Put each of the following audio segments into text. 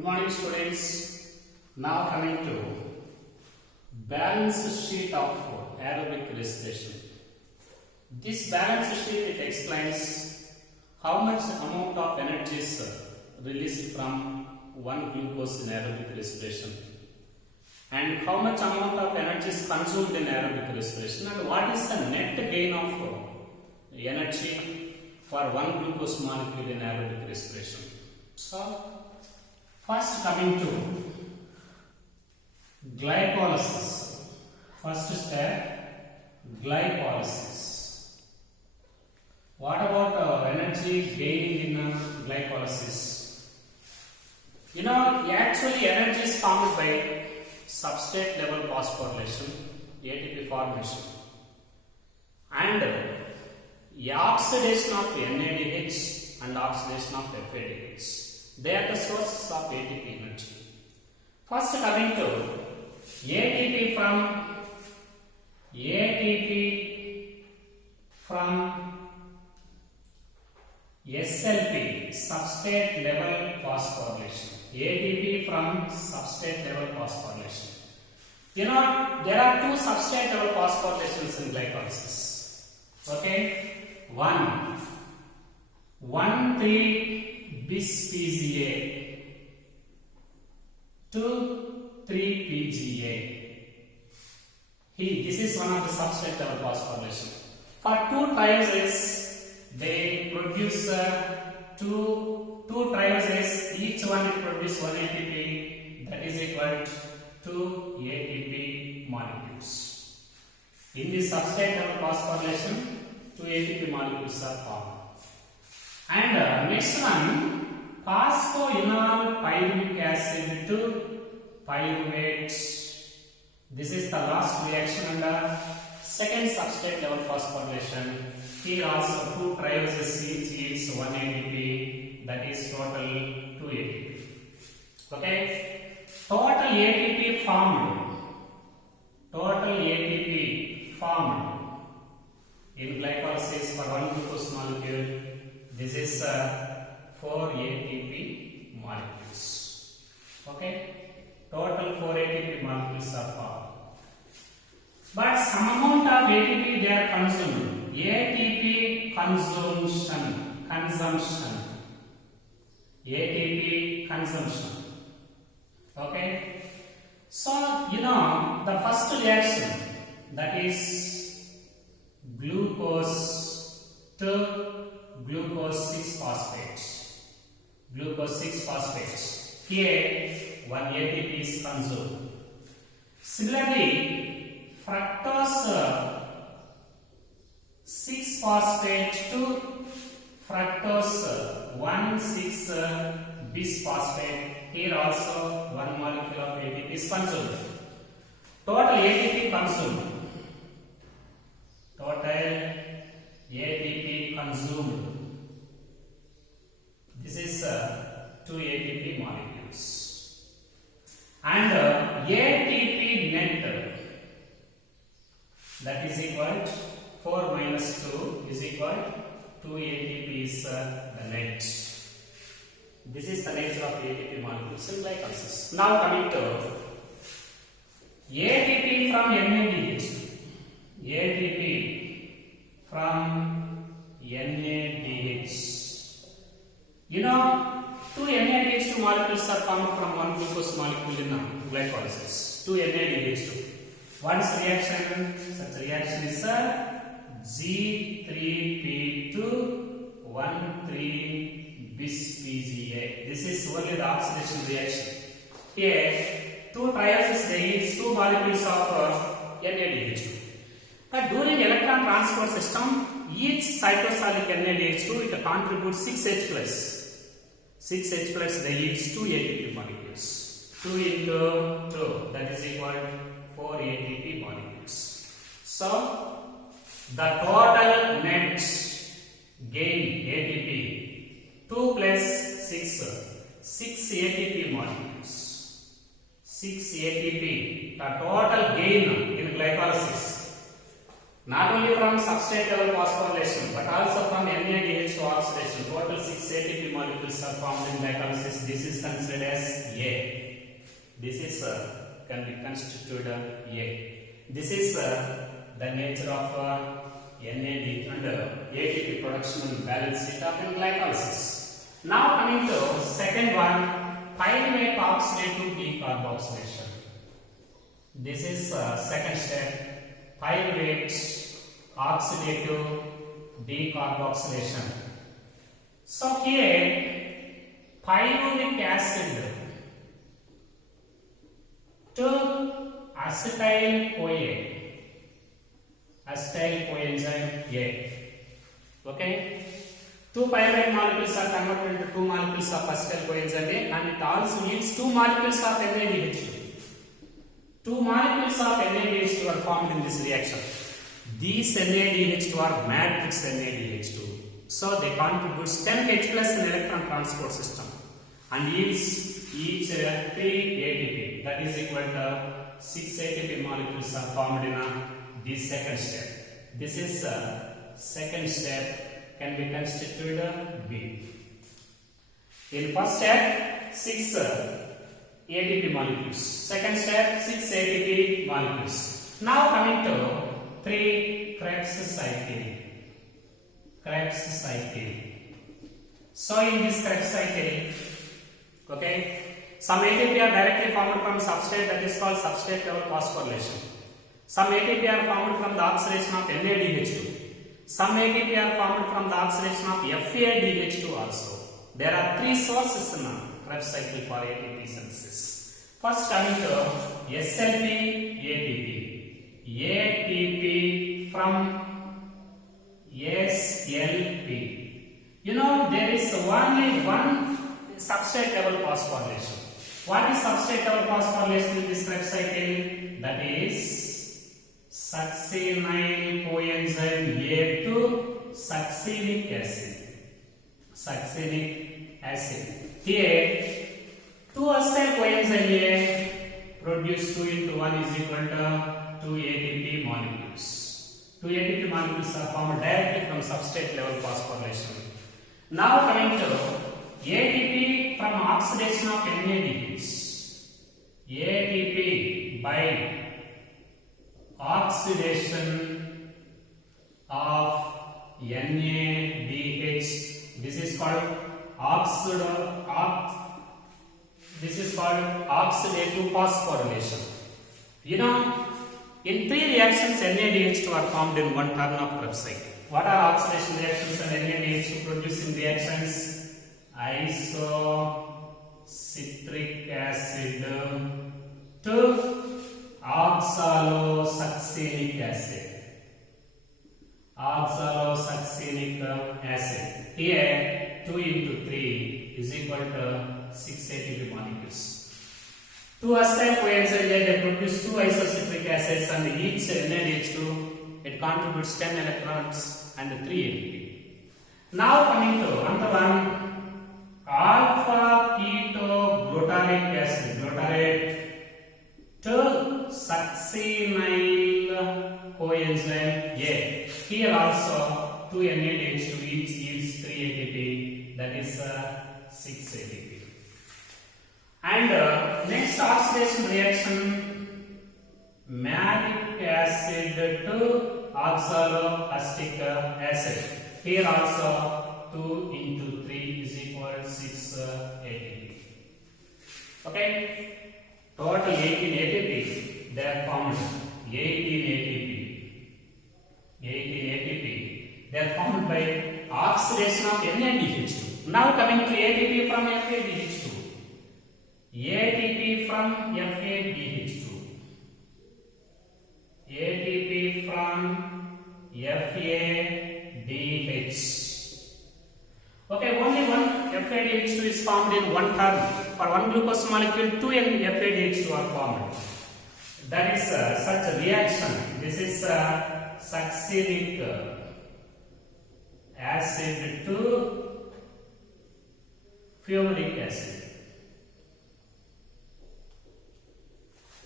Good morning students. Now coming to balance sheet of aerobic respiration. This balance sheet it explains how much amount of energy is released from one glucose in aerobic respiration and how much amount of energy is consumed in aerobic respiration and what is the net gain of energy for one glucose molecule in aerobic respiration. So first coming to glycolysis. First step, glycolysis. What about energy gained in glycolysis? You know, actually energy is formed by substrate level phosphorylation, ATP formation, and oxidation of NADH and oxidation of FADH. They are the sources of ATP energy. First coming to ATP from SLP, substrate level phosphorylation. ATP from substrate level phosphorylation. You know, there are two substrate level phosphorylations in glycolysis. Okay, 1,3-bis PGA, 2,3-PGA. This is one of the substrate level phosphorylation. For two trioses, they produce two trioses, each one will produce 1 ATP, that is equal to 2 ATP molecules. In this substrate level phosphorylation, 2 ATP molecules are formed. And next one, phosphoenol pyruvic acid to pyruvate. This is the last reaction under second substrate level phosphorylation. Here also two trioses each yields 1 ATP, that is total 2 ATP. Okay, total ATP formed in glycolysis for one glucose molecule. This is 4 ATP molecules. Okay, total 4 ATP molecules are formed. But some amount of ATP they are consumed. ATP consumption. ATP consumption. Okay. So you know the first reaction, that is glucose to glucose 6-phosphate. Glucose 6-phosphate. Here 1 ATP is consumed. Similarly, fructose 6-phosphate to fructose 1,6-bisphosphate. Here also 1 molecule of ATP is consumed. Total ATP consumed. This is 2 ATP molecules. And ATP net, that is equal to 4 minus 2 is equal to 2 ATP is the net. This is the nature of ATP molecules in glycolysis. Now coming to ATP from NADH. ATP from NADH. You know, 2 NADH2 molecules are formed from one glucose molecule in glycolysis. 2 NADH2. What is the reaction? Such a reaction is G3P2 1,3-bis PGA. This is only the oxidation reaction. Here, 2 trioses they yield 2 molecules of NADH2. But during electron transport system, each cytosolic NADH2 it contributes 6H+. 6H+ they yield 2 ATP molecules. 2 into 2, that is equal to 4 ATP molecules. So the total net gain ATP 2 plus 6 ATP molecules. 6 ATP, the total gain in glycolysis Not only from substrate level phosphorylation but also from NADH2 oxidation. Total 6 ATP molecules are formed in glycolysis. This is considered as A. This is can be constituted A. This is the nature of NAD and ATP production and balance it up in glycolysis. Now coming to second one, pyruvate oxidative decarboxylation. This is second step, pyruvate oxidative decarboxylation. So here pyruvic acid to acetyl coenzyme A. Okay, two pyruvate molecules are converted into two molecules of acetyl coenzyme A, and it also yields two molecules of NADH2. Two molecules of NADH2 are formed in this reaction. These NADH2 are matrix NADH2. So they contribute 10 H plus in electron transport system and yields each 3 ATP. That is equal to 6 ATP molecules are formed in this second step. This is second step, can be constituted B. In first step, 6 ATP molecules. Second step, 6 ATP molecules. Now coming to 3 Krebs cycle. Krebs cycle. So in this Krebs cycle, okay, some ATP are directly formed from substrate, that is called substrate level phosphorylation. Some ATP are formed from the oxidation of NADH2. Some ATP are formed from the oxidation of FADH2 also. There are 3 sources in a Krebs cycle for ATP synthesis. First coming to SLP ATP. ATP from SLP. You know, there is only one substrate level phosphorylation. What is substrate level phosphorylation in this Krebs cycle? That is succinyl coenzyme A to succinic acid. Succinic acid. Here, 2 acetyl coenzyme A produce 2 into 1 is equal to 2 ATP molecules. 2 ATP molecules are formed directly from substrate level phosphorylation. Now coming to ATP from oxidation of NADH. ATP by oxidation of NADH. This is called oxidative phosphorylation. You know, in 3 reactions NADH2 are formed in one turn of Krebs cycle. What are oxidation reactions and NADH2 producing reactions? Isocitric acid to oxalosuccinic acid. Oxalosuccinic acid. Here 2 into 3 is equal to 6 ATP molecules. 2 acetyl coenzyme they produce 2 isocitric acids, and each NADH2 it contributes 10 electrons and 3 ATP. Now coming to another one, alpha ketoglutaric acid, glutarate to succinyl coenzyme A. Here also 2 NADH2 each yields 3 ATP, that is 6 ATP. And next oxidation reaction, malic acid to oxaloacetic acid. Here also 2 into 3 is equal to 6 ATP. Okay, total 18 ATP they are formed. 18 ATP they are formed by oxidation of NADH2. Now coming to ATP from FADH2. ATP from FADH2. ATP from FADH. Okay, only one FADH2 is formed in one turn. For one glucose molecule, 2 FADH2 are formed. That is such a reaction. This is succinic acid to fumaric acid.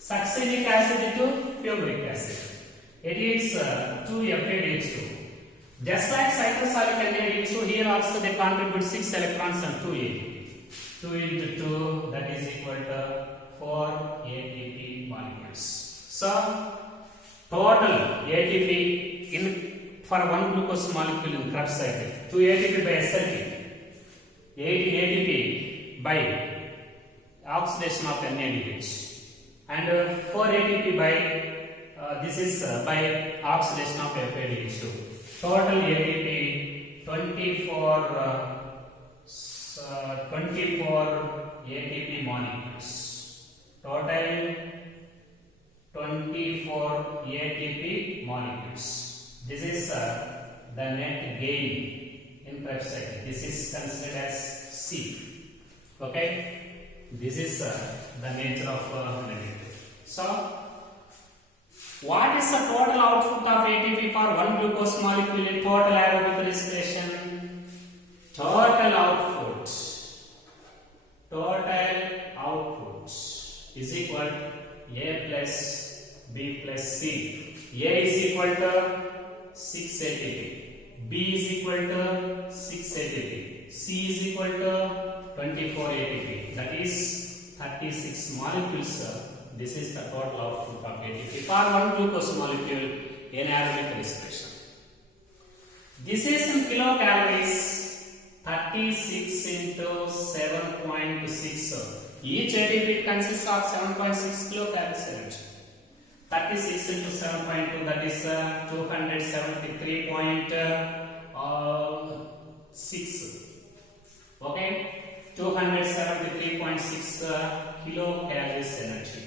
Succinic acid to fumaric acid. It is 2 FADH2. Just like cyclosolic NaDH2, here also they contribute 6 electrons and 2 ATP. 2 into 2, that is equal to 4 ATP molecules. So, total ATP for one glucose molecule in Krebs cycle, 2 ATP by SLT, 80 ATP by oxidation of NADH, and 4 ATP by this is by oxidation of FADH2. Total ATP 24 ATP molecules. Total 24 ATP molecules. This is the net gain in Krebs cycle. This is considered as C. Okay. This is the nature of negative. So, what is the total output of ATP for one glucose molecule in total aerobic respiration? Total output is equal to A plus B plus C. A is equal to 6 ATP, B is equal to 6 ATP, C is equal to 24 ATP. That is 36 molecules. This is the total output of ATP for one glucose molecule in aerobic respiration. This is in kilocalories, 36 into 7.6. Each ATP consists of 7.6 kilocalories energy. 36 into 7.2, that is 273.6. Okay, 273.6 kilocalories energy.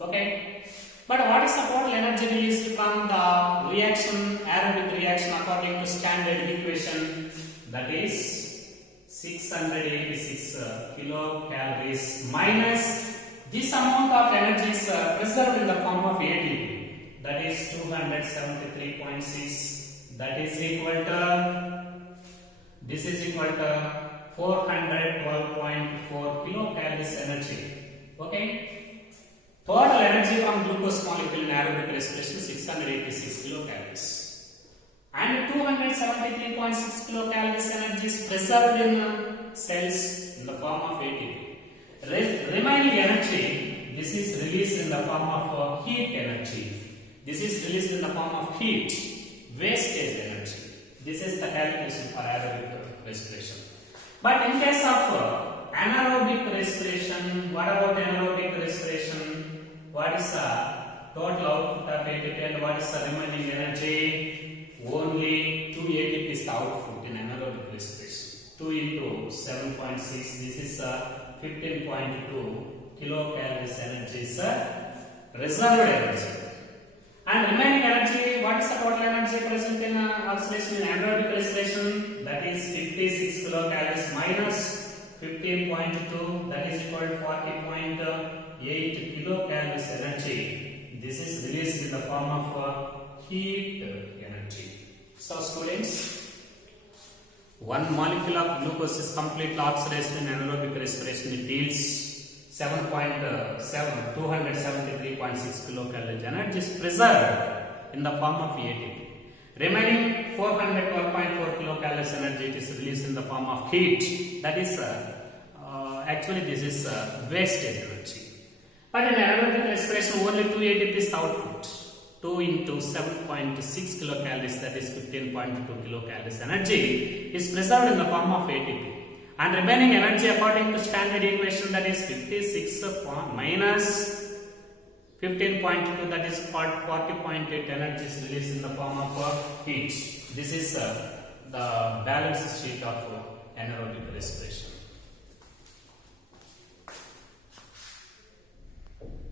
Okay, but what is the total energy released from the reaction, aerobic reaction according to standard equation? That is 686 kilocalories minus this amount of energy is preserved in the form of ATP. That is 273.6. That is equal to, this is equal to 412.4 kilocalories energy. Okay. Total energy from glucose molecule in aerobic respiration 686 kilocalories. And 273.6 kilocalories energy is preserved in cells in the form of ATP. Remaining energy, this is released in the form of heat energy. This is released in the form of heat, wastage energy. This is the calculation for aerobic respiration. But in case of anaerobic respiration, what about anaerobic respiration? What is the total output of ATP and what is the remaining energy? Only 2 ATP is the output in anaerobic respiration. 2 into 7.6, this is 15.2 kilocalories energy is reserved energy. And remaining energy, what is the total energy present in oxidation in anaerobic respiration? That is 56 kilocalories minus 15.2, that is equal to 40.8 kilocalories energy. This is released in the form of heat energy. So students, one molecule of glucose is completely oxidized in anaerobic respiration. It yields 273.6 kilocalories energy is preserved in the form of ATP. Remaining 412.4 kilocalories energy it is released in the form of heat. That is actually this is wastage energy. But in anaerobic respiration only 2 ATP is output. 2 into 7.6 kilocalories, that is 15.2 kilocalories energy is preserved in the form of ATP. And remaining energy according to standard equation, that is 56 minus 15.2, that is 40.8 energy is released in the form of heat. This is the balance sheet of anaerobic respiration.